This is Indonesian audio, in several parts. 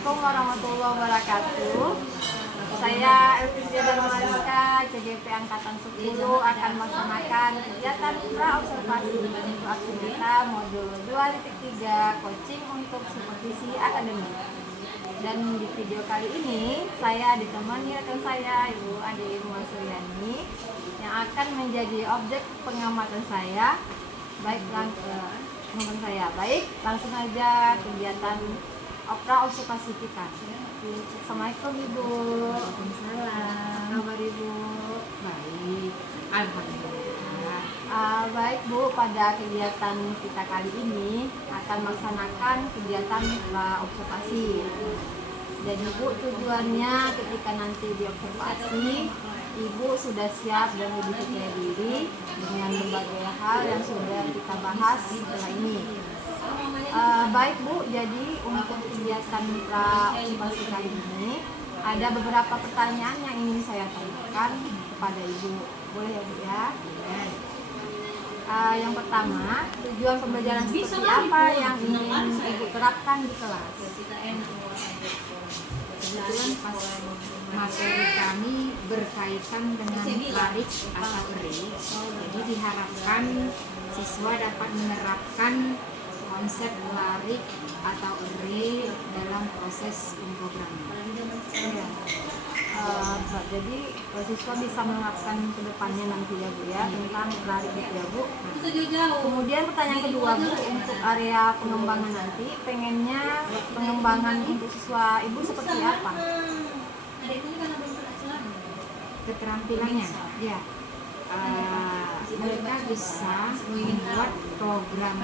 Assalamualaikum warahmatullahi wabarakatuh. Saya Elvisia Darmalika, CGP Angkatan 10 akan melaksanakan kegiatan pra-observasi untuk aksi kita modul 2.3 coaching untuk supervisi akademik. Dan di video kali ini saya ditemani rekan saya Ibu Ade Irma Suryani yang akan menjadi objek pengamatan saya. Baik, langsung aja kegiatan observasi kita. Assalamualaikum Ibu. Waalaikumsalam. Kabar Ibu? Baik, alhamdulillah. Baik Bu, pada kegiatan kita kali ini akan melaksanakan kegiatan observasi. Jadi Bu, tujuannya ketika nanti diobservasi, Ibu sudah siap dan lebih percaya diri dengan berbagai hal yang sudah kita bahas setelah ini. Baik Bu, jadi untuk kegiatan observasi kali ini ada beberapa pertanyaan yang ingin saya tanyakan kepada Ibu. Boleh ya Bu ya? Yang pertama, tujuan pembelajaran seperti apa yang ingin Ibu terapkan di kelas? Kebetulan pas materi kami berkaitan dengan larik atau eri, jadi diharapkan siswa dapat menerapkan konsep larik atau eri dalam proses pemrograman. Ya. Jadi siswa bisa menerapkan ke depannya nanti ya Bu ya, tentang larik itu ya Bu. Kemudian pertanyaan kedua Bu, untuk area pengembangan nanti pengennya pengembangan untuk siswa Ibu seperti apa? Keterampilannya, ya, mereka bisa membuat program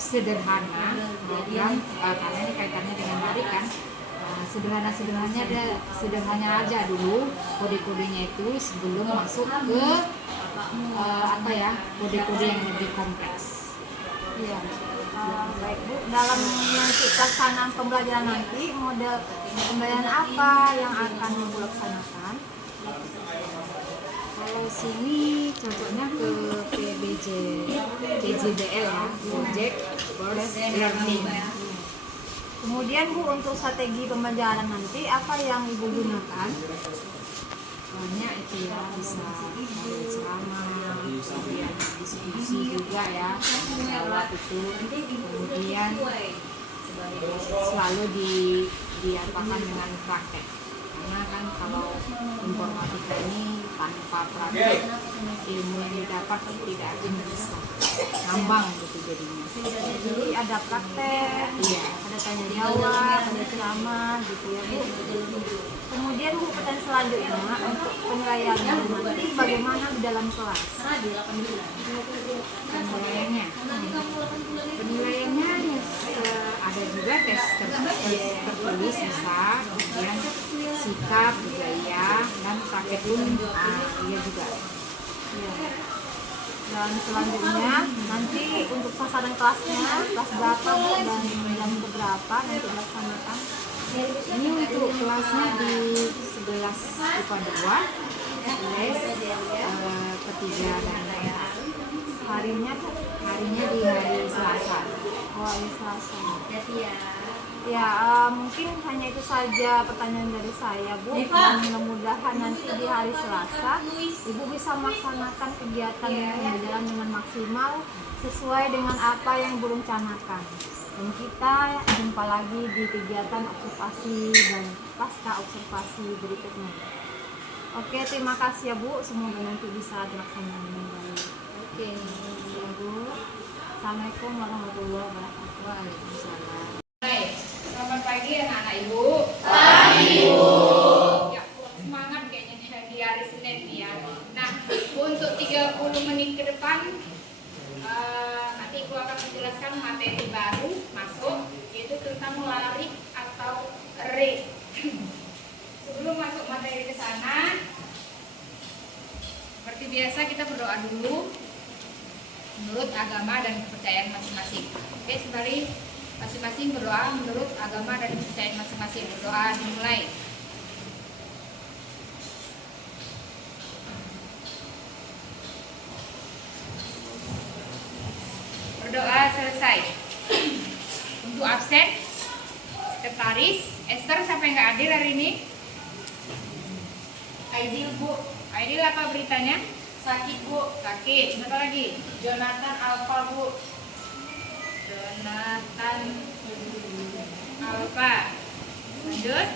sederhana, program karena ini kaitannya dengan larik kan. Sederhananya aja dulu kode-kodenya itu sebelum masuk ke kode-kode yang lebih kompleks. Iya. Baik Bu, dalam nanti pelaksanaan pembelajaran nanti model pembelajaran apa yang akan Ibu laksanakan? Kalau sini cocoknya ke PJBL ya, Project Based Learning. Kemudian Bu, untuk strategi pembelajaran nanti apa yang Ibu gunakan? Banyak itu ya, bisa ceramah, kemudian diskusi juga ya, lewat itu, kemudian selalu diapakan dengan praktek. Karena kan kalau informatika ini tanpa praktek, ilmu yang didapat tidak akan bisa ngambang gitu jadinya. Jadi ada praktek, Iya. ada tanya jawab, ada ceramah gitu ya Bu. Kemudian Bu, pertanyaan selanjutnya untuk penilaiannya nanti bagaimana di dalam kelas? Penilaiannya ada juga tes tertulis bisa, kemudian sikap juga iya, dan praktek pun iya juga. Ya. Dan selanjutnya nanti untuk sasaran kelasnya, kelas berapa Bu dan jam berapa nanti dilaksanakan? Ini untuk kelasnya di 11 IPA 2, les ketiga dan keempat. Harinya Bu? Harinya di hari Selasa. Oh, hari Selasa. Ya, mungkin hanya itu saja pertanyaan dari saya Bu. Dan mudah-mudahan nanti di hari Selasa Ibu bisa melaksanakan kegiatan pembelajaran dengan maksimal sesuai dengan apa yang Ibu rencanakan. Dan kita jumpa lagi di kegiatan observasi dan pasca observasi berikutnya. Oke, terima kasih ya Bu. Semoga nanti bisa dilaksanakan dengan baik. Oke. Ya Bu. Assalamualaikum warahmatullahi wabarakatuh. Waalaikumsalam. Baik, selamat pagi anak-anak Ibu. Ya, kurang semangat kayaknya di hari Senin nih ya. Nah, untuk 30 menit ke depan nanti Ibu akan menjelaskan materi baru masuk, yaitu tentang larik atau array. Sebelum masuk materi ke sana, seperti biasa kita berdoa dulu menurut agama dan kepercayaan masing-masing. Oke, sembari masing-masing berdoa menurut agama dan kepercayaan masing-masing. Berdoa dimulai. Berdoa selesai. Untuk absen sekretaris. Esther sampai nggak hadir hari ini. Aidil Bu, Aidil apa beritanya? sakit Bu. Sakit. Siapa lagi? Jonathan Alfa Bu. Jonathan Alfa. Lanjut.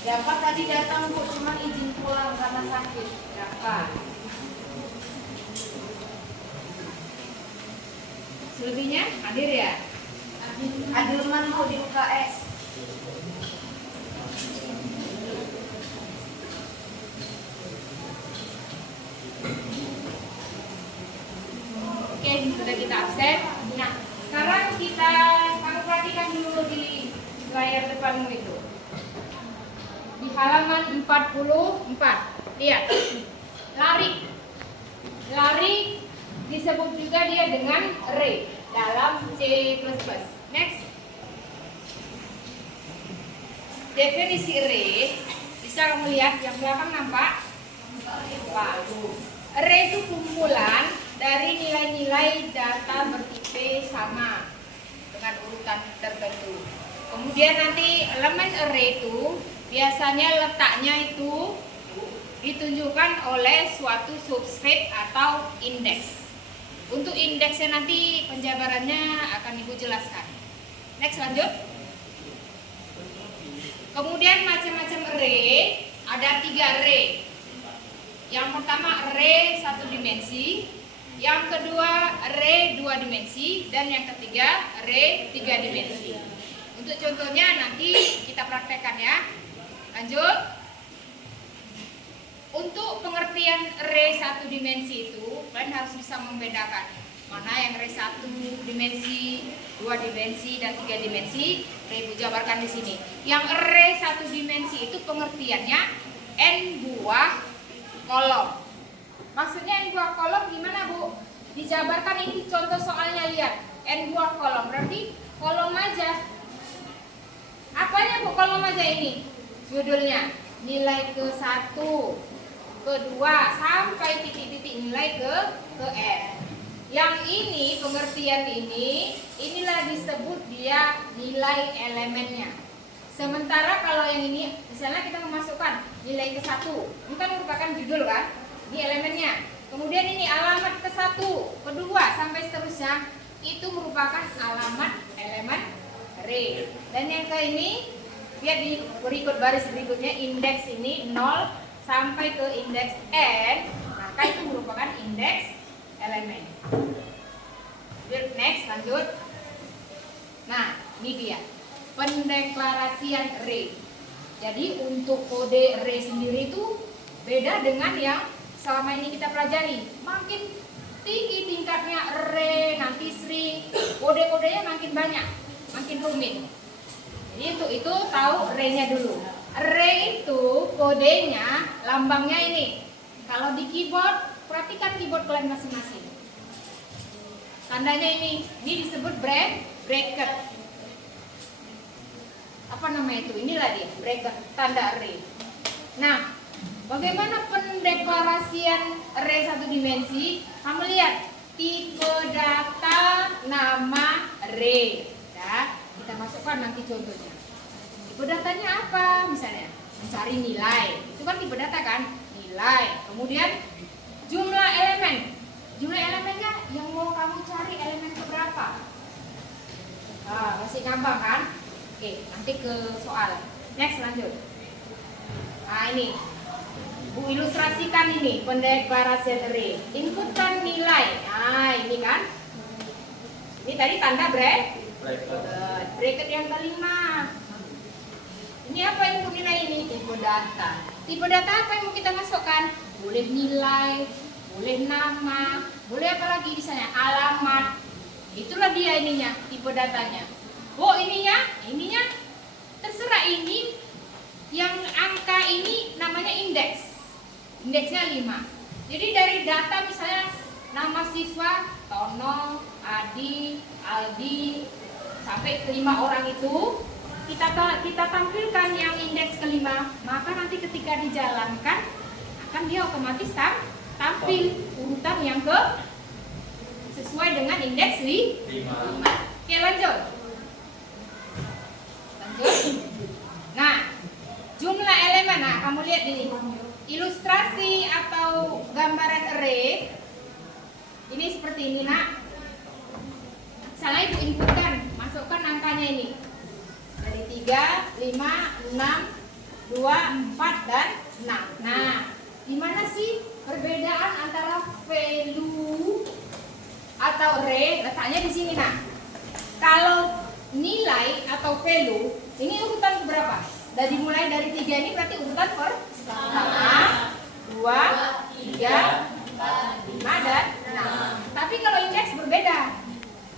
Dapat tadi datang Bu, cuma izin pulang karena sakit. Dapat. Selebihnya hadir ya? Adelman Bu di UKS. Oke, sudah kita absen. Nah, sekarang kamu perhatikan dulu di layar depanmu itu. Di halaman 44. Lihat. Lari. Lari disebut juga dia dengan array dalam C++. Next. Definisi array bisa kamu lihat yang belakang nampak? Nampak. Array itu kumpulan dari nilai-nilai data bertipe sama dengan urutan tertentu. Kemudian nanti elemen array itu biasanya letaknya itu ditunjukkan oleh suatu subscript atau indeks. Untuk indeksnya nanti penjabarannya akan Ibu jelaskan. Next, lanjut. Kemudian macam-macam array, ada 3 array. Yang pertama array 1 dimensi, yang kedua array 2 dimensi, dan yang ketiga array 3 dimensi. Untuk contohnya nanti kita praktekkan ya. Lanjut. Untuk pengertian array 1 dimensi itu kalian harus bisa membedakan mana yang array 1 dimensi, 2 dimensi, dan 3 dimensi. Ibu jabarkan di sini. Yang array 1 dimensi itu pengertiannya n buah kolom. Maksudnya n buah kolom gimana Bu? Dijabarkan ini contoh soalnya, lihat. N buah kolom berarti kolom aja. Apanya Bu kolom aja ini? Judulnya nilai ke 1, ke 2 sampai titik-titik nilai ke n. Yang ini pengertian inilah disebut dia nilai elemennya. Sementara kalau yang ini misalnya kita memasukkan nilai ke 1, ini kan merupakan judul kan? Ini elemennya. Kemudian ini alamat ke 1, ke 2 sampai seterusnya, itu merupakan alamat elemen array. Dan yang ke ini lihat di berikut baris berikutnya, indeks ini 0 sampai ke indeks n, maka itu merupakan indeks elemen. Next, lanjut. Nah, ini dia pendeklarasian array. Jadi untuk kode array sendiri itu beda dengan yang selama ini kita pelajari. Makin tinggi tingkatnya array, nanti string, kode-kodenya makin banyak, makin rumit. Jadi untuk itu tahu array-nya dulu. Array itu kodenya, lambangnya ini. Kalau di keyboard, perhatikan keyboard kalian masing-masing. Tandanya ini disebut bracket. Apa namanya itu? Inilah dia, bracket, tanda array. Nah, bagaimana pendeklarasian array 1 dimensi? Kamu lihat, tipe data, nama array. Ya, kita masukkan nanti contohnya. Tipe datanya apa? Misalnya mencari nilai, itu kan tipe data kan? Nilai. Kemudian jumlah elemen. Jumlah elemennya yang mau kamu cari elemen keberapa? Nah, masih gampang kan? Oke, nanti ke soal. Next, lanjut. Nah, ini Bu ilustrasikan ini pendeklarasian array. Inputkan nilai. Nah, ini kan? Ini tadi tanda bracket yang kelima. Ini apa input nilai ini? Tipe data. Tipe data apa yang mau kita masukkan? Boleh nilai, boleh nama, boleh apa lagi di sana? Alamat. Itulah dia ininya, tipe datanya. Oh, ininya terserah ini. Yang angka ini namanya indeks. Indeksnya 5. Jadi dari data misalnya nama siswa Tono, Adi, Aldi sampai ke 5 orang itu kita tampilkan yang indeks kelima, maka nanti ketika dijalankan akan dia otomatis tampil urutan yang ke sesuai dengan indeks 5. Oke, lanjut. kamu lihat ini. Ilustrasi atau gambaran array ini seperti ini, Nak. Misalnya Ibu inputkan, masukkan angkanya ini. Dari 3, 5, 6, 2, 4, dan 6. Nah, gimana sih perbedaan antara value atau array? Letaknya di sini, Nak. Kalau nilai atau value, ini urutan berapa? Dari mulai dari 3 ini berarti urutan pertama, 2, 3, 5, dan 6. Tapi kalau indeks berbeda.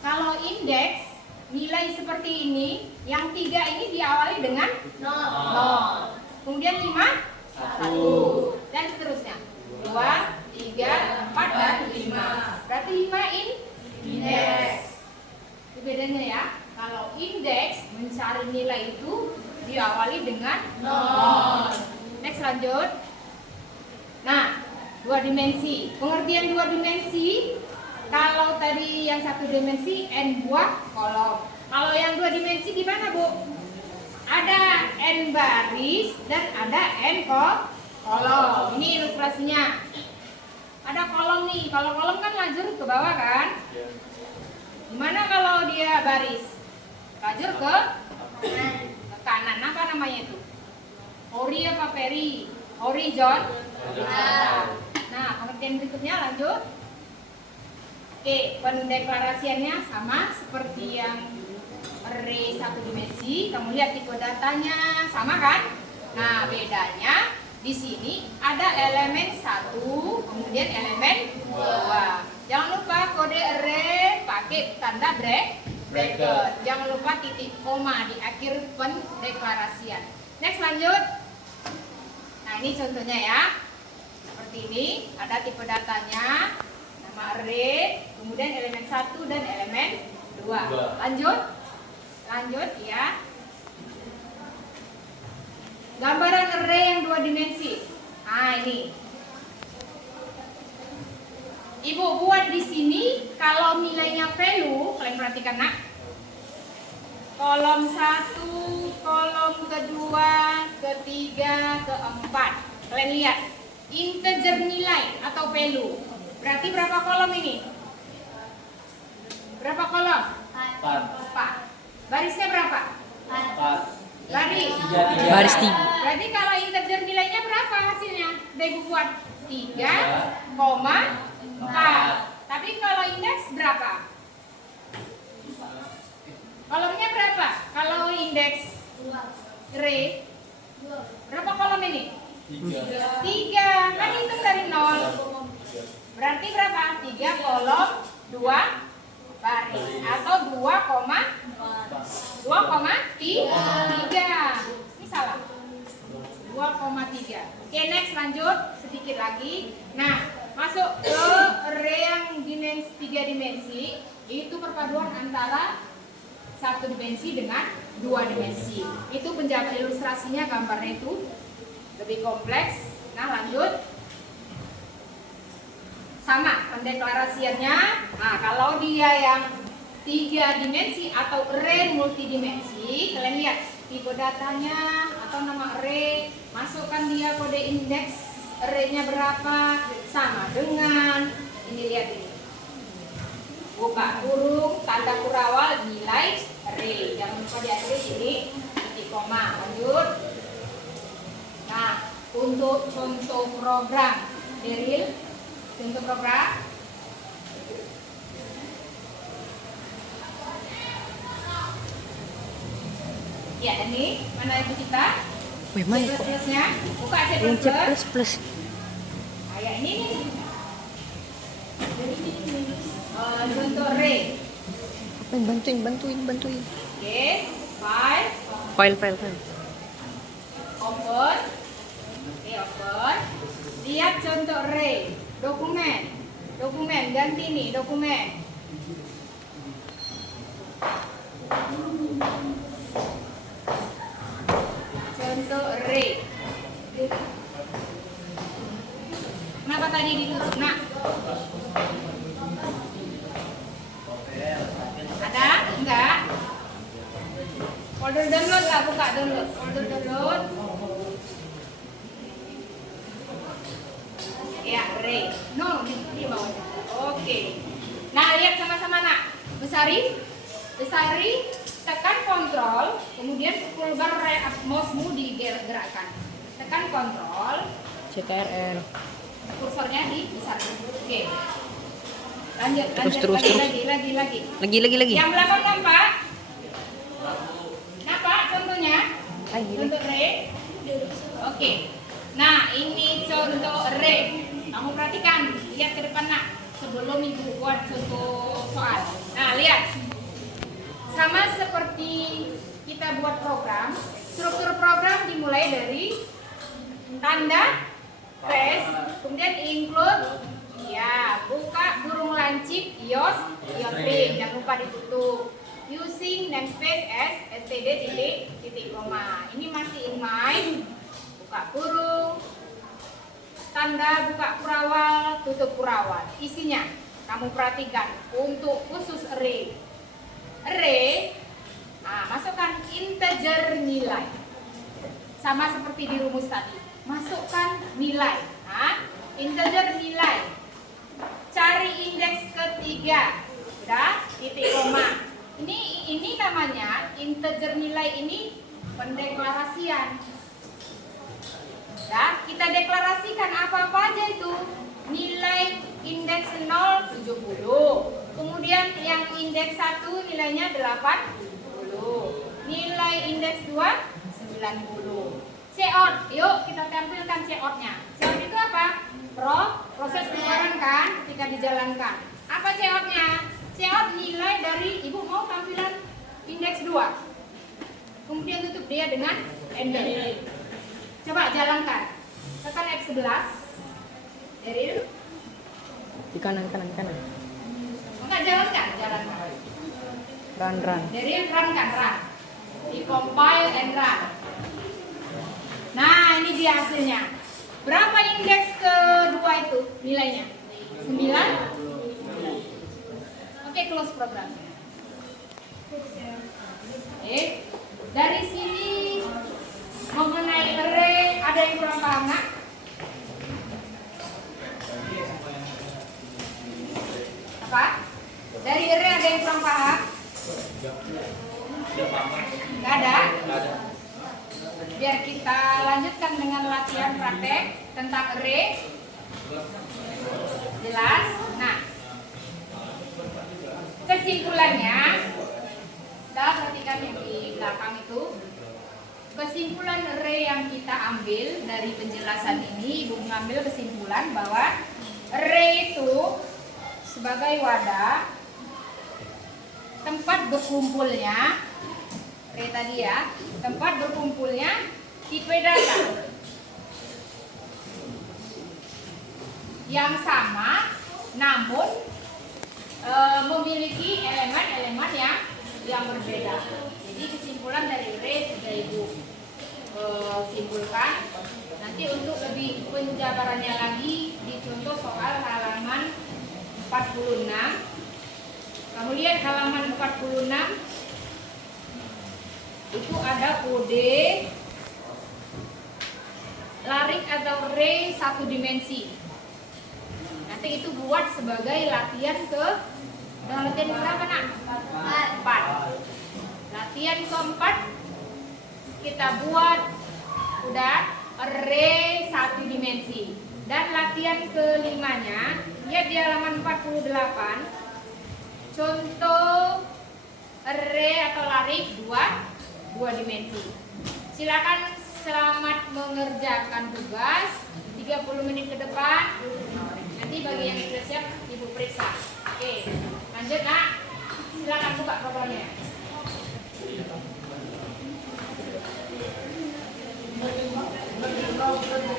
Kalau indeks nilai seperti ini, yang 3 ini diawali dengan 0. Kemudian 5, 1. Dan seterusnya. 2, 3, 4, dan 5. Berarti 5 indeks. Itu bedanya ya. Kalau indeks mencari nilai itu diawali dengan 0. Next, lanjut. Nah, 2 dimensi. Pengertian 2 dimensi, kalau tadi yang 1 dimensi n buah kolom. Kalau yang 2 dimensi gimana, Bu? Ada n baris dan ada n kolom. Ini ilustrasinya. Ada kolom nih. Kalau kolom kan lajur ke bawah kan? Gimana kalau dia baris? Lajur ke kanan. Apa namanya itu? Hori apa peri? Horizontal. Nah, pengertian berikutnya lanjut. Oke, pendeklarasiannya sama seperti yang array 1 dimensi. Kamu lihat tipe datanya sama kan? Nah, bedanya di sini ada elemen 1, kemudian elemen 2. Jangan lupa kode array pakai tanda bracket. Jangan lupa titik koma di akhir pendeklarasian. Next, lanjut. Nah, ini contohnya ya. Seperti ini, ada tipe datanya, nama array, kemudian elemen 1 dan elemen 2. Lanjut ya. Gambaran array yang 2 dimensi. Nah, ini. Ibu buat di sini kalau nilainya value, kalian perhatikan, Nak. Kolom 1, kolom kedua, ketiga, keempat. Kalian lihat, integer nilai atau value. Berarti berapa kolom ini? Berapa kolom? 4. Barisnya berapa? 4. Baris 3. Berarti kalau integer nilainya berapa hasilnya? Udah Ibu buat 3,4. Tapi kalau indeks berapa? Kolomnya berapa? Kalau indeks array berapa kolom ini? 3. Kan hitung dari 0. Berarti berapa? 3 kolom 2 baris atau 2,3. Ini salah. 2,3. Oke, next, lanjut sedikit lagi. Nah, masuk ke array yang dimensi 3 dimensi. Itu perpaduan antara 1 dimensi dengan 2 dimensi. Itu penjabat ilustrasinya, gambarnya itu lebih kompleks. Nah, lanjut. Sama pendeklarasiannya. Nah, kalau dia yang 3 dimensi atau array multidimensi, kalian lihat tipe datanya atau nama array, masukkan dia kode indeks array-nya berapa, sama dengan ini, lihat ini. Buka kurung, tanda kurawal, nilai array. Jangan lupa diakhiri ini titik koma. Lanjut. Nah, untuk contoh program, Daryl, contoh program. Ya, ini mana itu kita? Wih, Mai, kok Plusnya, buka aja yang plus. plus. Kayak ini nih. Contoh array. Bantuin. Oke, file. File. Open. Oke, open. Lihat contoh array. Dokumen, ganti nih, dokumen. Contoh array. Kenapa tadi ditutup, Nak? Ada? Enggak? Folder download lah, buka download. Folder download. Ya, re. No, di bawahnya. Oke. Nah, lihat sama-sama nak. Besari, tekan kontrol, kemudian scrollbar mouse-mu digerakkan. Tekan kontrol, CTRL. kursornya dibesarkan. Oke. Lanjut, Terus. lagi. Yang belakang nampak? Nampak contohnya? Lagi. Contoh re. Oke. Nah, ini contoh re. Kamu perhatikan, lihat ke depan nak. Sebelum ibu buat contoh soal. Nah, lihat. Sama seperti kita buat program, struktur program dimulai dari tanda, press, kemudian include, ya, buka burung lancip, ring, jangan lupa ditutup. Using namespace as std titik koma. Ini masih in mind. Buka kurung, tanda buka kurawal, tutup kurawal. Isinya, kamu perhatikan untuk khusus array. Nah, masukkan integer nilai. Sama seperti di rumus tadi. Masukkan nilai. Nah, integer nilai. Cari indeks ketiga. Sudah, titik koma. Ini namanya integer nilai ini pendeklarasian. Ya, kita deklarasikan apa-apa aja itu. Nilai indeks 0 70. Kemudian yang indeks 1 nilainya 80. Nilai indeks 2 90. Cout, yuk kita tampilkan cout-nya. Cout itu apa? Proses keluaran kan ketika dijalankan. Apa cout-nya? Cout nilai dari ibu mau tampilan indeks 2. Kemudian tutup dia dengan enter. Coba jalankan. Tekan F11. Dari dulu. Di kanan. Enggak jalankan. Run. Dari run. Di compile and run. Nah, ini dia hasilnya. Berapa indeks kedua itu nilainya? 9. Oke, close programnya. Dari sini mengenai array ada yang kurang paham nggak? Apa? Dari array ada yang kurang paham? Nggak ada? Biar kita lanjutkan dengan latihan praktek tentang array. Jelas? Nah, kesimpulannya, kita perhatikan yang di belakang itu. Kesimpulan array yang kita ambil dari penjelasan ini, Ibu mengambil kesimpulan bahwa array itu sebagai wadah tempat berkumpulnya, array tadi ya, tempat berkumpulnya tipe data yang sama, namun memiliki elemen-elemen yang berbeda. Jadi kesimpulan dari array sudah Ibu simpulkan. Nanti untuk lebih penjabarannya lagi di contoh soal halaman 46. Kamu lihat halaman 46 itu ada kode larik atau array satu dimensi. Nanti itu buat sebagai latihan latihan berapa nak? 4. Latihan keempat kita buat udah array satu dimensi. Dan latihan kelimanya lihat di halaman 48. Contoh array atau larik dua dimensi. Silakan selamat mengerjakan tugas 30 menit ke depan. Nanti bagi yang sudah siap Ibu periksa. Oke, lanjut nak. Silakan buka programnya.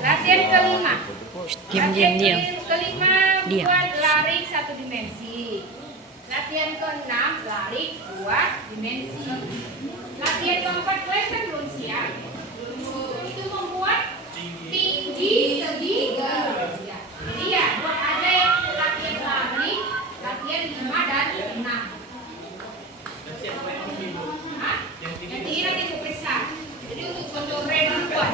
Latihan kelima. Diam. Kelima buat larik satu dimensi. Latihan keenam larik 2 dimensi. Latihan keempat kalian kan belum siap. Itu membuat tinggi segitiga. Jadi ya buat aja yang latihan larik, latihan 5 dan 6. Nanti diperiksa. Jadi untuk contoh random buat.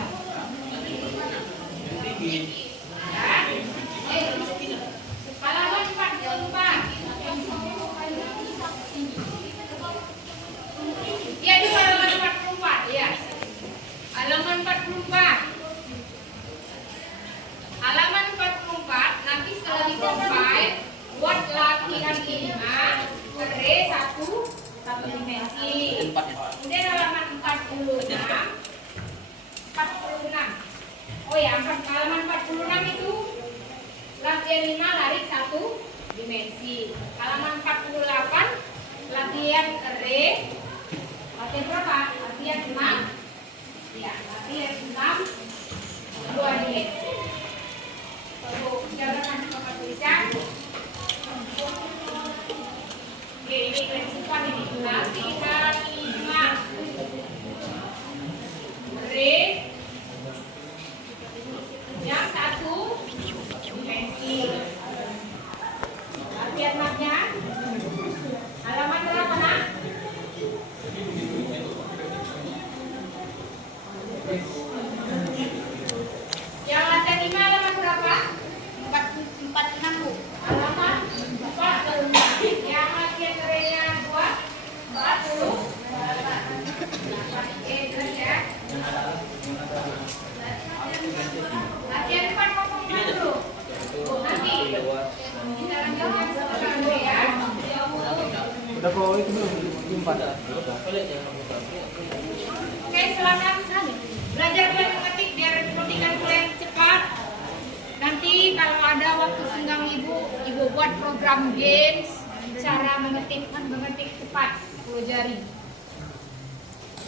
46. Oh ya, halaman 46 itu latihan 5 lari 1 dimensi. Halaman 48 latihan re. Latihan berapa? Latihan 6. Ya, latihan 6 2 dimensi. Tuh, jalankan pakai tulisan. Oke, ini prinsipal ini. Latihan 5 re yang 1 dimensi. Latihan mapnya halaman berapa nak? Yang latihan 5 halaman berapa? 46 Bu. Halaman 46. Yang latihan re-nya 2 40. Oke, terus ya. Latihan 405 dulu. Nanti kita lanjutkan setelah dulu ya. Udah kok itu belum jumpa. Oke, selamat belajar kalian mengetik biar ketika kalian cepat. Nanti kalau ada waktu senggang ibu buat program games cara mengetik cepat 10 jari.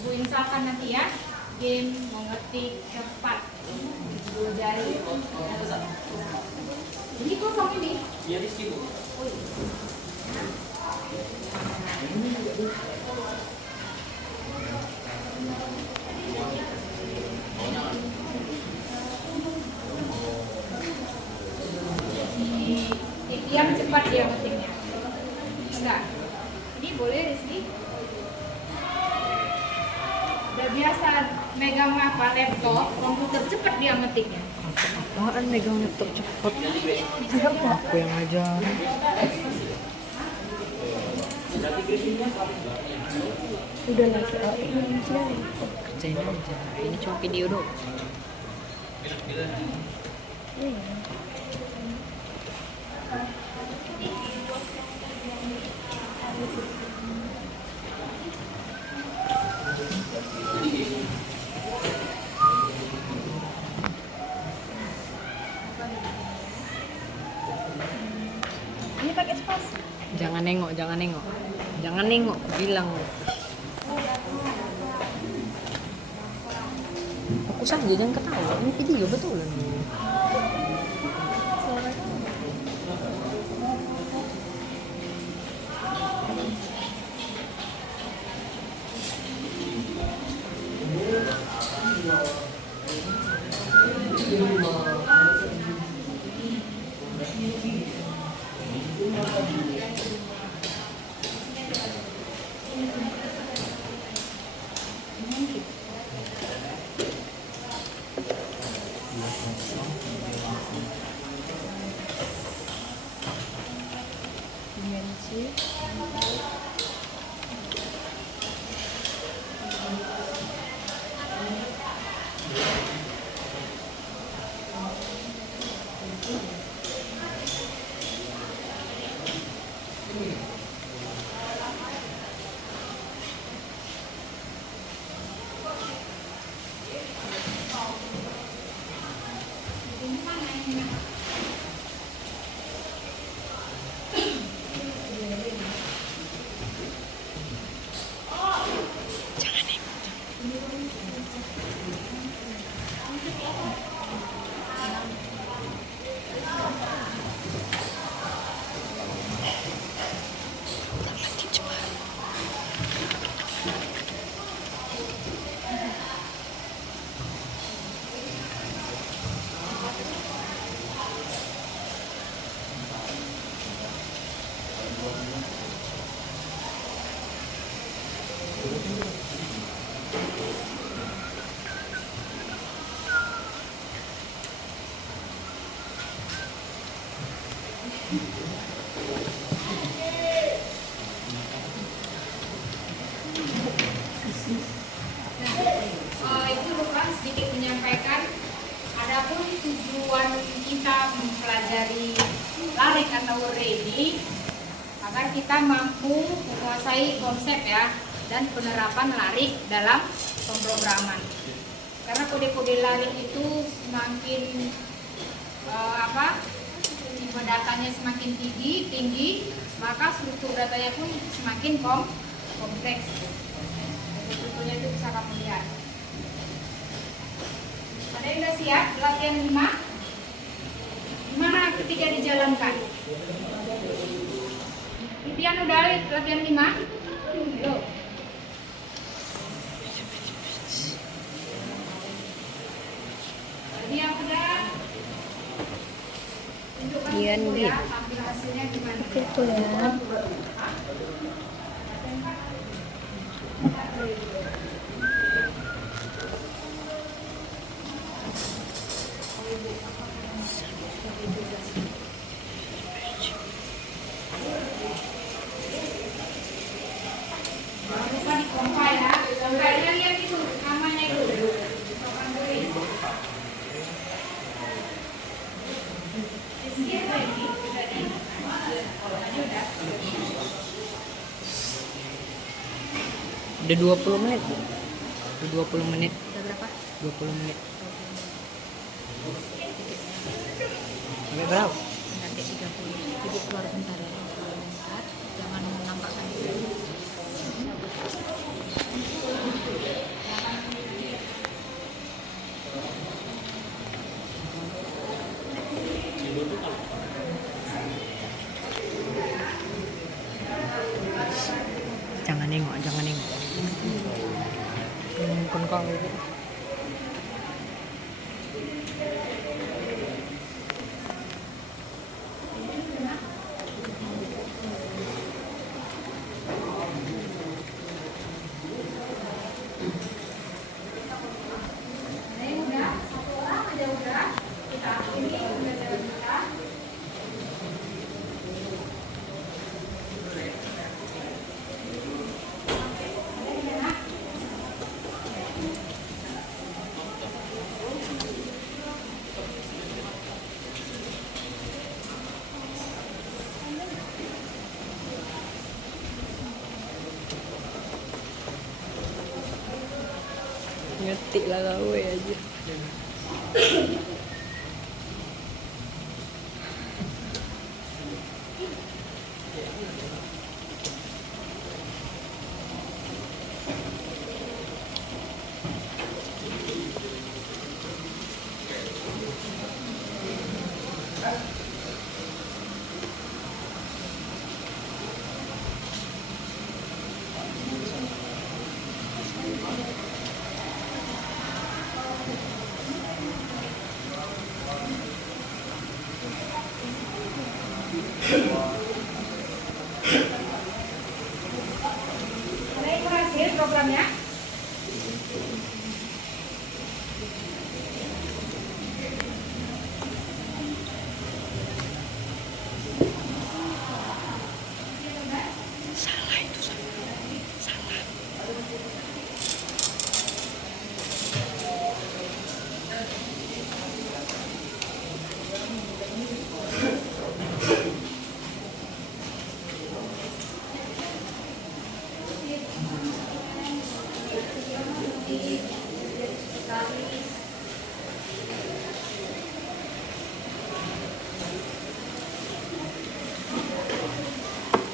Ibu installkan nanti ya, game mengetik cepat 10 jari. Ini kosong ini. Iya di situ. Oh, iya. Diam cepat dia ngetiknya. Enggak. Ini boleh Rizky? Udah biasa megang apa laptop, komputer cepat dia ngetiknya. Apaan megang laptop cepet? Aku yang ngajar. Udah lagi kerjain aja. Ini cuma video doang. Ini pakai spas. Jangan nengok, jangan nengok. Jangan nengok, aku bilang. Fokus aja, jangan ketawa. Ini video betulan nih. Itu bukan sedikit menyampaikan adapun tujuan kita mempelajari larik atau ready agar kita mampu menguasai konsep ya. dan penerapan larik dalam pemrograman. Karena kode-kode larik itu semakin tipe datanya semakin tinggi, maka struktur datanya pun semakin kompleks. Sebetulnya itu bisa kamu lihat. Ada yang sudah siap latihan 5? Gimana ketika dijalankan? Impian udah latihan 5? Yuk. Ini yang udah tunjukkan Ian, dulu Bi. ya, ambil hasilnya gimana. Itu ya. Jangan lupa dikompil ya. Kompilnya lihat itu namanya itu. Kompanduin. Sekian lagi udah di. Tadi udah. Udah 20 menit. Udah 20 menit. Udah berapa? 20 menit. Sampai berapa? Nanti 30. Jadi keluar bentar ya. Keluar bentar. Jangan menampakkan diri. Jangan nengok, jangan nengok. Kon kau gitu. Ada yang udah? Satu orang aja udah. Kita ini udah jalan kita. Ngetik lah kau aja. Ada yang berhasil programnya? Salah itu salah. Salah.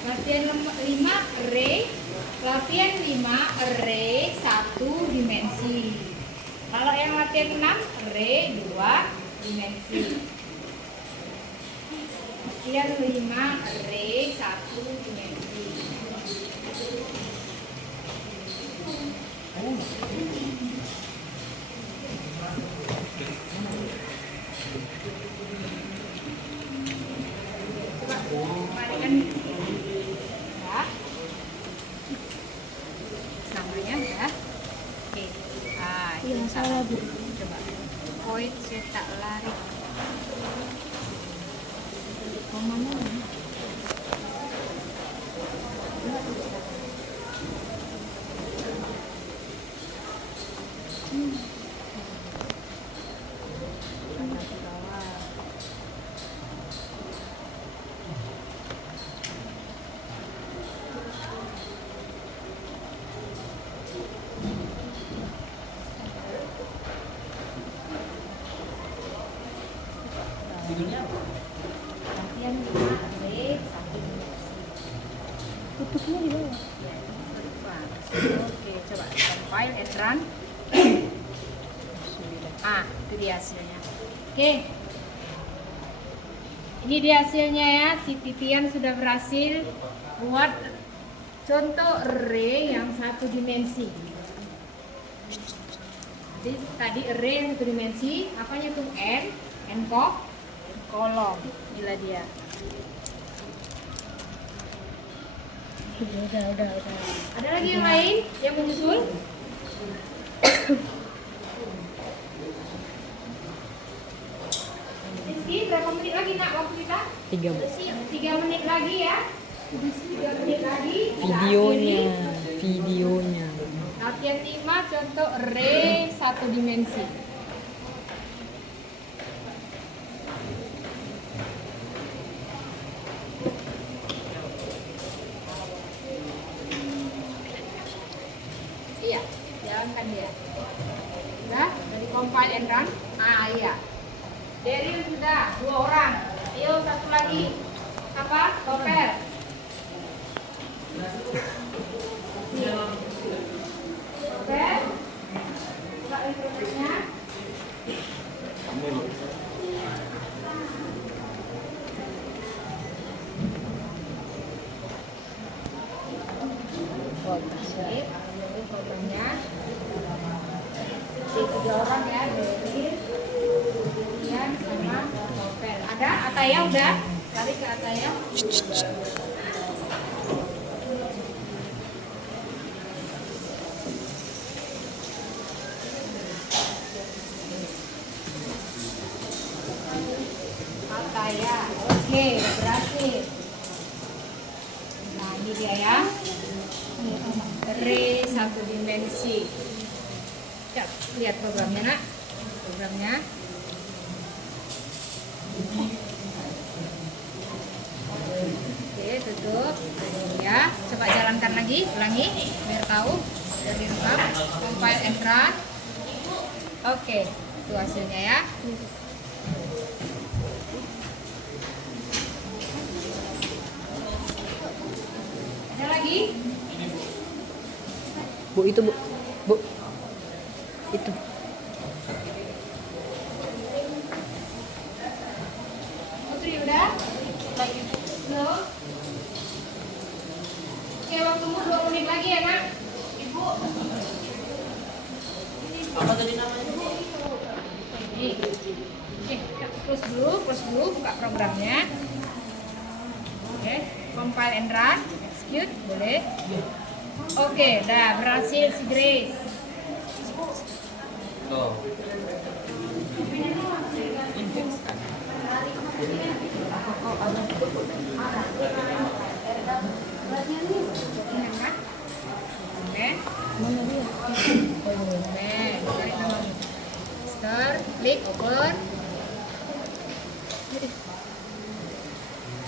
Latihan 5 array, latihan 5 array 1 dimensi. Kalau yang latihan 6 array 2 dimensi. Latihan 5 array 1 dimensi. Coba kembalikan ya. Namanya udah. Oke. Ah, itu salah Bu. Coba. Void cetak lari. Oh, mana? Latihan 5 R 1 dimensi. Tutupnya di bawah. Ya, itu depan. Oke, coba compile and run. Itu dia hasilnya. Oke. Ini dia hasilnya ya. Si Titian sudah berhasil buat contoh array yang 1 dimensi. Jadi tadi array yang 1 dimensi, apanya tuh n kolom. Gila dia. Udah. Ada lagi yang lain yang menyusul? Rizky, berapa menit lagi nak waktu kita? 3 Bu. 3 menit lagi ya. 3 menit lagi. Videonya. Latihan 5 contoh array 1 dimensi. Iya, jalankan dia. Sudah, dari compile and run. Iya. Daryl sudah 2 orang. Ayo 1 lagi. Apa? Topel. Topel. Buka instrumennya. Sip, ambil programnya. Jadi 3 orang ya, Daryl, Ian sama Topel. Ada? Ataya udah? Lari ke Ataya. Ataya, oke, berhasil. Nah ini dia ya, array 1 dimensi. Cek, lihat programnya nak, programnya. Oke, tutup ya. Coba jalankan lagi, ulangi biar tahu, biar direkam. Compile and run. Oke, itu hasilnya ya. Ada lagi? Bu itu Bu. Bu. Itu. Putri udah? Belum? Oke, waktumu 2 menit lagi ya nak. Ibu. Apa tadi namanya? Nih. Oke, close dulu, buka programnya. Oke, compile and run, execute, boleh. Oke, dah berhasil si Grace. Tuh. Ini kan? Oke. Oke, cari nama start, klik open.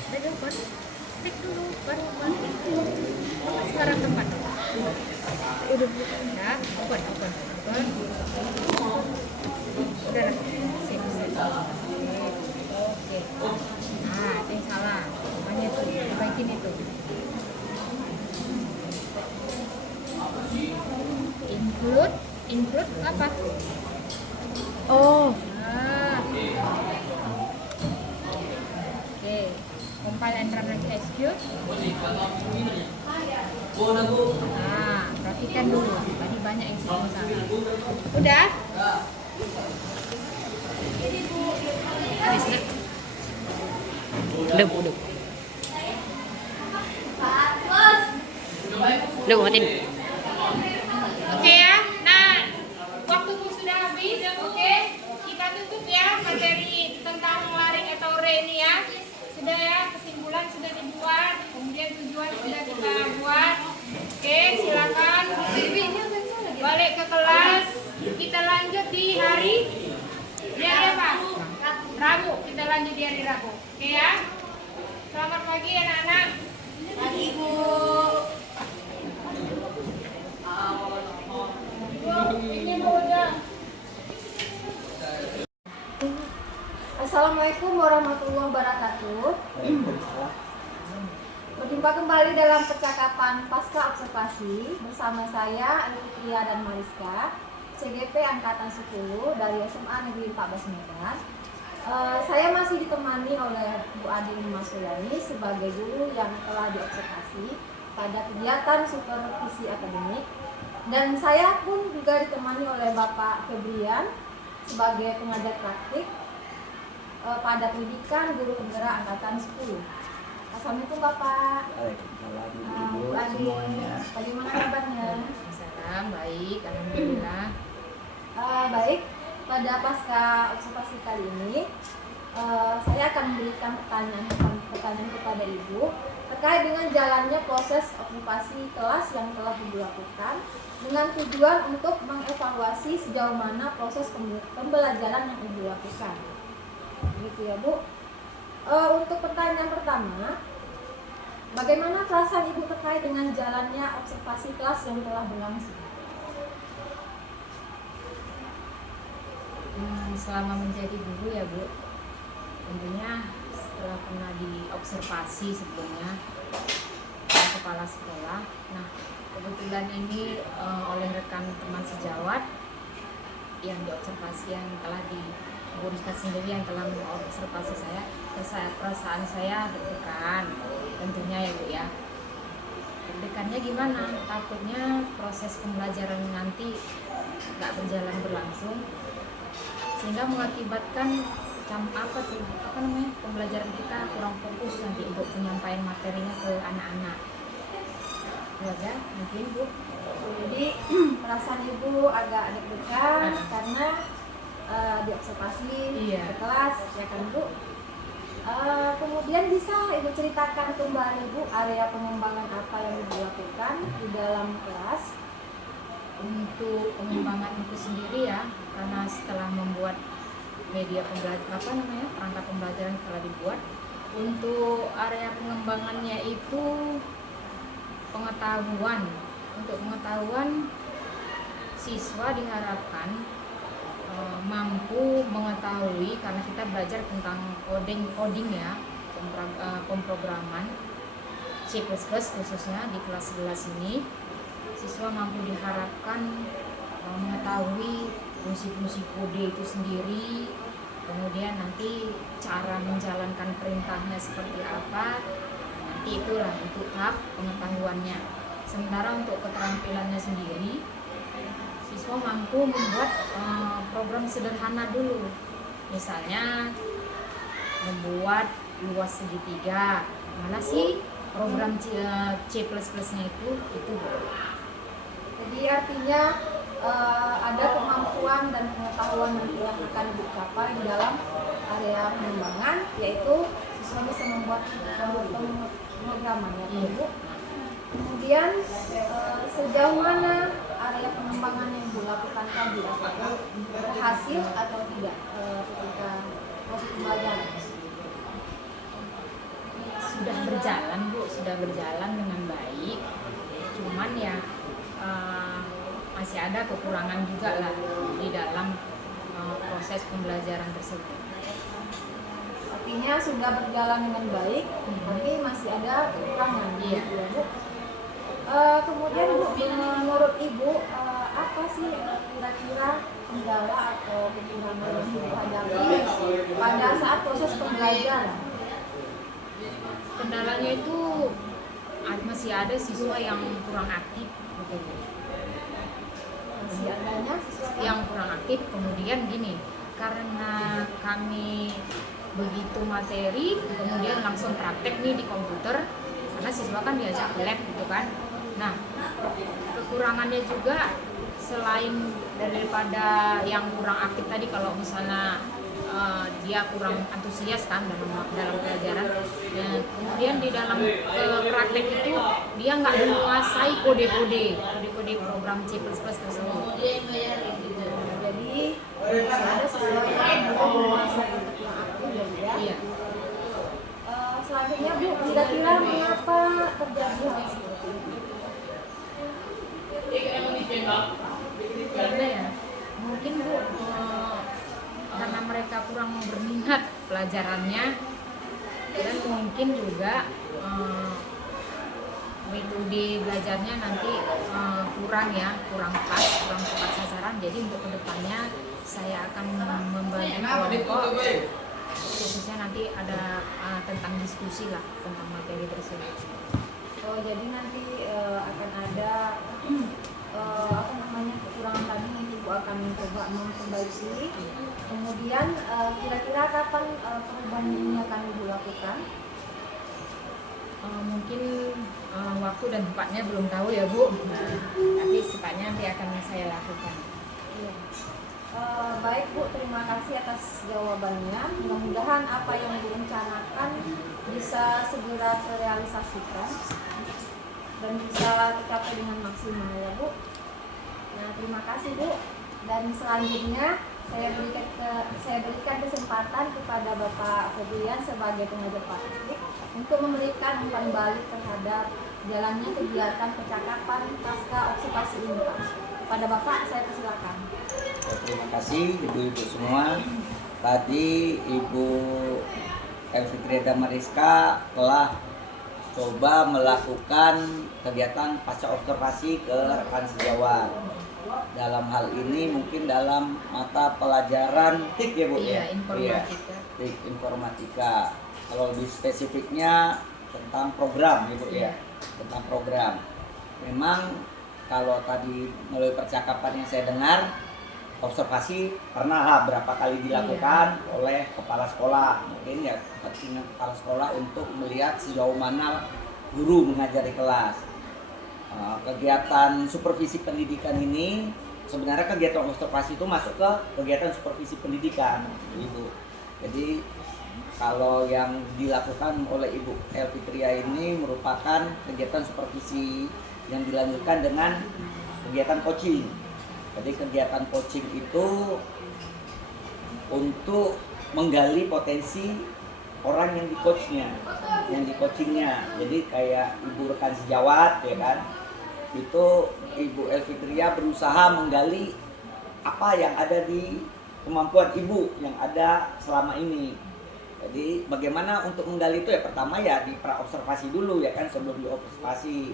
Klik open. Klik dulu, open. Sekarang tempat. Udah ya, open. Udah lah, sip. Oke. Nah, itu yang salah. Namanya tuh, baikin itu. Include apa? Oh, Oke. Compile and run lagi, execute. Nah, perhatikan dulu. Tadi banyak yang salah. Udah? Habis nak? udah Bu. Udah Bu, matiin. Oke ya. Nah, waktumu sudah habis. Oke. Kita tutup ya materi tentang laring atau array ini ya. Sudah ya, kesimpulan sudah dibuat, kemudian tujuan sudah kita buat. Oke, silakan balik ke kelas. Kita lanjut di hari apa? Rabu. Kita lanjut di hari Rabu. Oke ya. Selamat pagi anak-anak. Pagi Bu. Ini Bu udah. Assalamualaikum warahmatullahi wabarakatuh. Berjumpa kembali dalam percakapan pasca observasi bersama saya Andi Fitria dan Mariska, CGP Angkatan 10 dari SMA Negeri 14 Medan. Saya masih ditemani oleh Bu Adi Masuyani sebagai guru yang telah diobservasi pada kegiatan supervisi akademik, dan saya pun juga ditemani oleh Bapak Febrian sebagai pengajar praktik pada pendidikan guru penggerak Angkatan 10. Assalamualaikum Bapak. Waalaikumsalam Bu Ibu Adi, semuanya. bagaimana kabarnya? Salam baik, alhamdulillah. Baik, pada pasca observasi kali ini saya akan memberikan pertanyaan kepada Ibu terkait dengan jalannya proses observasi kelas yang telah Ibu lakukan dengan tujuan untuk mengevaluasi sejauh mana proses pembelajaran yang Ibu lakukan. Gitu ya Bu. Untuk pertanyaan pertama, bagaimana perasaan Ibu terkait dengan jalannya observasi kelas yang telah berlangsung? Selama menjadi guru ya Bu, tentunya setelah pernah diobservasi sebelumnya oleh kepala sekolah. Nah, kebetulan ini oleh rekan teman sejawat yang diobservasi, yang telah di Bu Rizka sendiri yang telah mengobservasi saya, perasaan saya deg-degan tentunya ya Bu ya. Deg-degannya gimana? Takutnya proses pembelajaran nanti nggak berjalan berlangsung, sehingga mengakibatkan pembelajaran kita kurang fokus nanti untuk penyampaian materinya ke anak-anak. Itu aja mungkin Bu. Jadi perasaan Ibu agak deg-degan karena diobservasi Iya. ke kelas, ya kan Bu? Kemudian bisa Ibu ceritakan kembali Bu area pengembangan apa yang Ibu lakukan di dalam kelas? Untuk pengembangan itu sendiri ya, karena setelah membuat media pembelajaran perangkat pembelajaran setelah dibuat, untuk area pengembangannya itu pengetahuan. Untuk pengetahuan, siswa diharapkan mampu mengetahui, karena kita belajar tentang coding ya, pemrograman C++ khususnya di kelas 11 ini. Siswa mampu diharapkan mengetahui fungsi-fungsi kode itu sendiri, kemudian nanti cara menjalankan perintahnya seperti apa, nanti itulah untuk tahap pengetahuannya. Sementara untuk keterampilannya sendiri, siswa mampu membuat program sederhana dulu, misalnya membuat luas segitiga. Mana sih program C++-nya itu. Jadi artinya ada kemampuan dan pengetahuan nanti yang akan dicapai di dalam area pengembangan, yaitu siswa bisa membuat pemrograman ya kan, Bu. Kemudian sejauh mana area pengembangan yang Ibu lakukan tadi, apakah berhasil atau tidak ketika proses pembelajaran? Sudah berjalan dengan baik, cuman ya masih ada kekurangan juga lah di dalam proses pembelajaran tersebut. Artinya sudah berjalan dengan baik, tapi masih ada kekurangan. Iya. Gitu ya, Bu. Kemudian Bu, menurut Ibu apa sih kira-kira kendala atau kekurangan yang Ibu hadapi pada saat proses pembelajaran? Kendalanya itu masih ada siswa yang kurang aktif gitu. Masih adanya siswa Yang kurang aktif, kemudian gini, karena kami begitu materi kemudian langsung praktek nih di komputer, karena siswa kan diajak ke lab gitu kan. Nah, kekurangannya juga selain daripada yang kurang aktif tadi, kalau misalnya dia kurang antusias kan dalam pelajaran, dan kemudian di dalam praktek itu dia nggak menguasai kode-kode program C++ tersebut. Jadi masih ada siswa yang belum menguasai untuk yang aktif ya. Iya. Selanjutnya Bu, kira-kira mengapa terjadi hal seperti itu? Karena ya mungkin Bu, karena mereka kurang berminat pelajarannya, dan mungkin juga metode belajarnya nanti kurang tepat sasaran. Jadi untuk kedepannya saya akan membagi kelompok, khususnya nanti ada tentang diskusi lah tentang materi tersebut. Oh, jadi nanti akan ada kekurangan tadi yang Ibu akan mencoba memperbaiki. Kemudian kira-kira kapan perubahan ini akan Ibu lakukan? Mungkin waktu dan tempatnya belum tahu ya Bu, tapi secepatnya nanti akan saya lakukan. Iya. Baik Bu, terima kasih atas jawabannya. Mudah-mudahan apa yang direncanakan bisa segera terrealisasikan dan bisa tercapai dengan maksimal ya Bu. Nah, terima kasih Bu. Dan selanjutnya saya berikan kesempatan kepada Bapak Febrian sebagai pengajar praktik untuk memberikan umpan balik terhadap jalannya kegiatan percakapan pasca observasi ini Pak. Kepada Bapak saya persilakan. Terima kasih ibu-ibu semua. Tadi Ibu Elfitria Damariska telah coba melakukan kegiatan pasca observasi ke rekan sejawat. Dalam hal ini mungkin dalam mata pelajaran TIK ya Bu ya? Informatika. TIK informatika. Kalau lebih spesifiknya tentang program ya Bu ya? Tentang program. Memang kalau tadi melalui percakapan yang saya dengar, observasi pernah lah berapa kali dilakukan oleh kepala sekolah. Mungkin ya kepentingan kepala sekolah untuk melihat sejauh mana guru mengajar di kelas. Kegiatan supervisi pendidikan ini sebenarnya kegiatan observasi itu masuk ke kegiatan supervisi pendidikan gitu. Jadi kalau yang dilakukan oleh Ibu Elfitria ini merupakan kegiatan supervisi yang dilanjutkan dengan kegiatan coaching. Jadi kegiatan coaching itu untuk menggali potensi orang yang di coachingnya. Jadi kayak ibu rekan sejawat ya kan, itu Ibu Elfitria berusaha menggali apa yang ada di kemampuan ibu yang ada selama ini. Jadi bagaimana untuk menggali itu ya, pertama ya di pra observasi dulu ya kan, sebelum diobservasi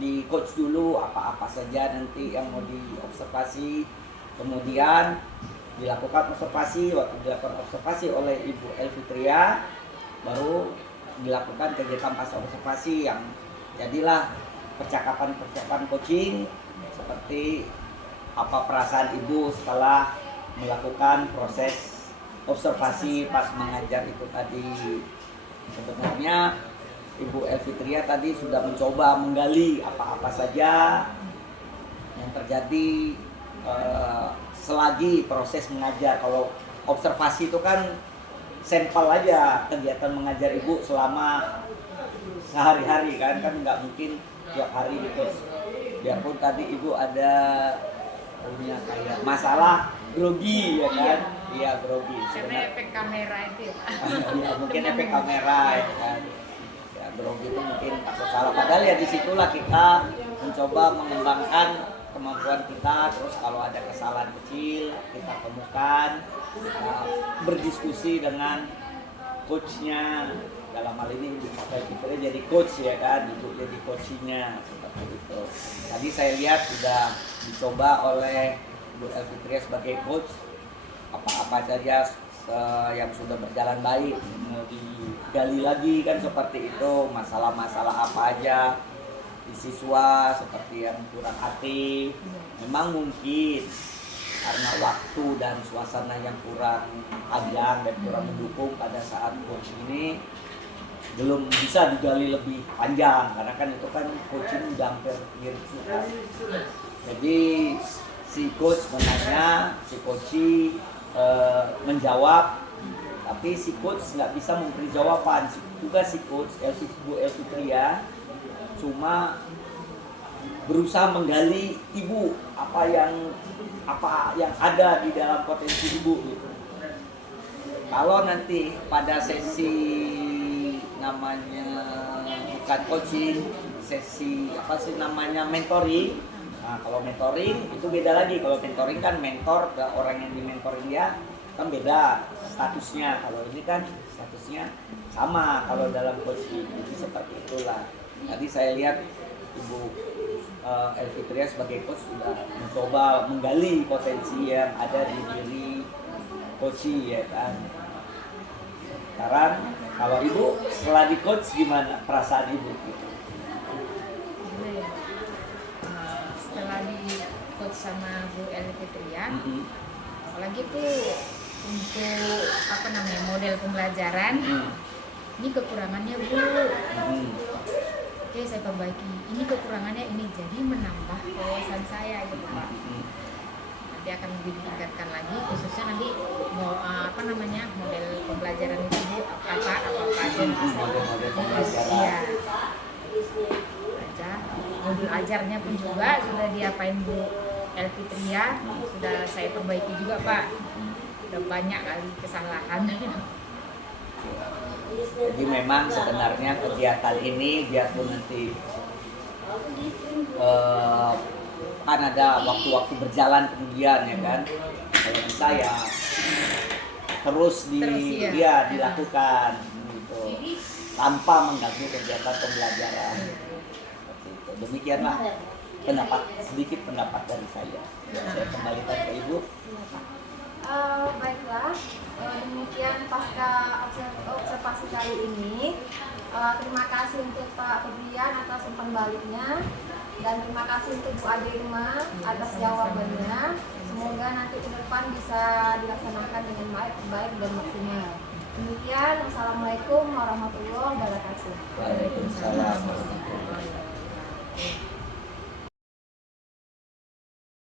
di coach dulu apa-apa saja nanti yang mau diobservasi, kemudian dilakukan observasi. Waktu dilakukan observasi oleh Ibu Elfitria, baru dilakukan kegiatan pasca observasi yang jadilah percakapan coaching, seperti apa perasaan ibu setelah melakukan proses observasi pas mengajar itu tadi. Sebenarnya Ibu Elfitria tadi sudah mencoba menggali apa-apa saja yang terjadi selagi proses mengajar. Kalau observasi itu kan sampel aja kegiatan mengajar ibu selama sehari-hari kan nggak mungkin tiap hari gitu. Biarpun tadi ibu ada punya kayak masalah grogi ya kan, iya grogi. Karena efek kamera itu ya Pak. Ya mungkin efek kamera ya kan. Ya grogi itu mungkin takut salah. Padahal ya disitulah kita mencoba mengembangkan kemampuan kita. Terus kalau ada kesalahan kecil kita temukan, berdiskusi dengan coachnya. Dalam hal ini Ibu Elfitria jadi coach ya kan, Ibu jadi coachnya seperti itu. Tadi saya lihat sudah dicoba oleh Ibu Elfitria sebagai coach, apa-apa saja yang sudah berjalan baik mau digali lagi kan, seperti itu. Masalah-masalah apa aja di siswa seperti yang kurang hati, memang mungkin karena waktu dan suasana yang kurang panjang dan kurang mendukung pada saat coach ini belum bisa digali lebih panjang, karena kan itu kan coaching udah hampir kan. Jadi si coach menanya, si coach menjawab, tapi si coach nggak bisa memberi jawaban. Juga si coach Ibu Elfitria cuma berusaha menggali ibu apa yang ada di dalam potensi ibu gitu. Kalau nanti pada sesi namanya bukan coaching, sesi mentoring. Nah, kalau mentoring itu beda lagi. Kalau mentoring kan mentor ke orang yang dimentoring dia, kan beda statusnya. Kalau ini kan statusnya sama kalau dalam coaching, jadi seperti itulah. Tadi saya lihat Ibu Elfitria sebagai coach sudah mencoba menggali potensi yang ada di diri coaching ya kan. Sekarang kalau Ibu setelah di coach gimana perasaan Ibu? Gimana ya? Setelah di coach sama Bu Elfitria, apalagi tuh untuk apa namanya model pembelajaran, ini kekurangannya Bu. Oke, saya perbaiki. Ini kekurangannya ini, jadi menambah wawasan saya gitu Pak. Nanti akan lebih ditingkatkan lagi, khususnya nanti mau apa namanya model pembelajaran itu Bu, apa aja. Model pembelajaran. Iya. Aja. Modul ajarnya pun juga sudah diapain Bu Elfitria, sudah saya perbaiki juga Pak. Udah banyak kali kesalahan. Jadi memang sebenarnya kegiatan ini biarpun nanti kan ada waktu-waktu berjalan kemudian ya kan, kalau bisa ya terus ya. dilakukan gitu, tanpa mengganggu kegiatan pembelajaran. Seperti itu. Demikianlah sedikit pendapat dari saya. Saya kembalikan ke Ibu. Baiklah, demikian pasca observasi kali ini. Terima kasih untuk Pak Febrian atas umpan baliknya, dan terima kasih untuk Bu Adelma atas jawabannya. Semoga nanti ke depan bisa dilaksanakan dengan baik dan maksimal. Demikian, wassalamualaikum warahmatullahi wabarakatuh. Waalaikumsalam warahmatullahi wabarakatuh.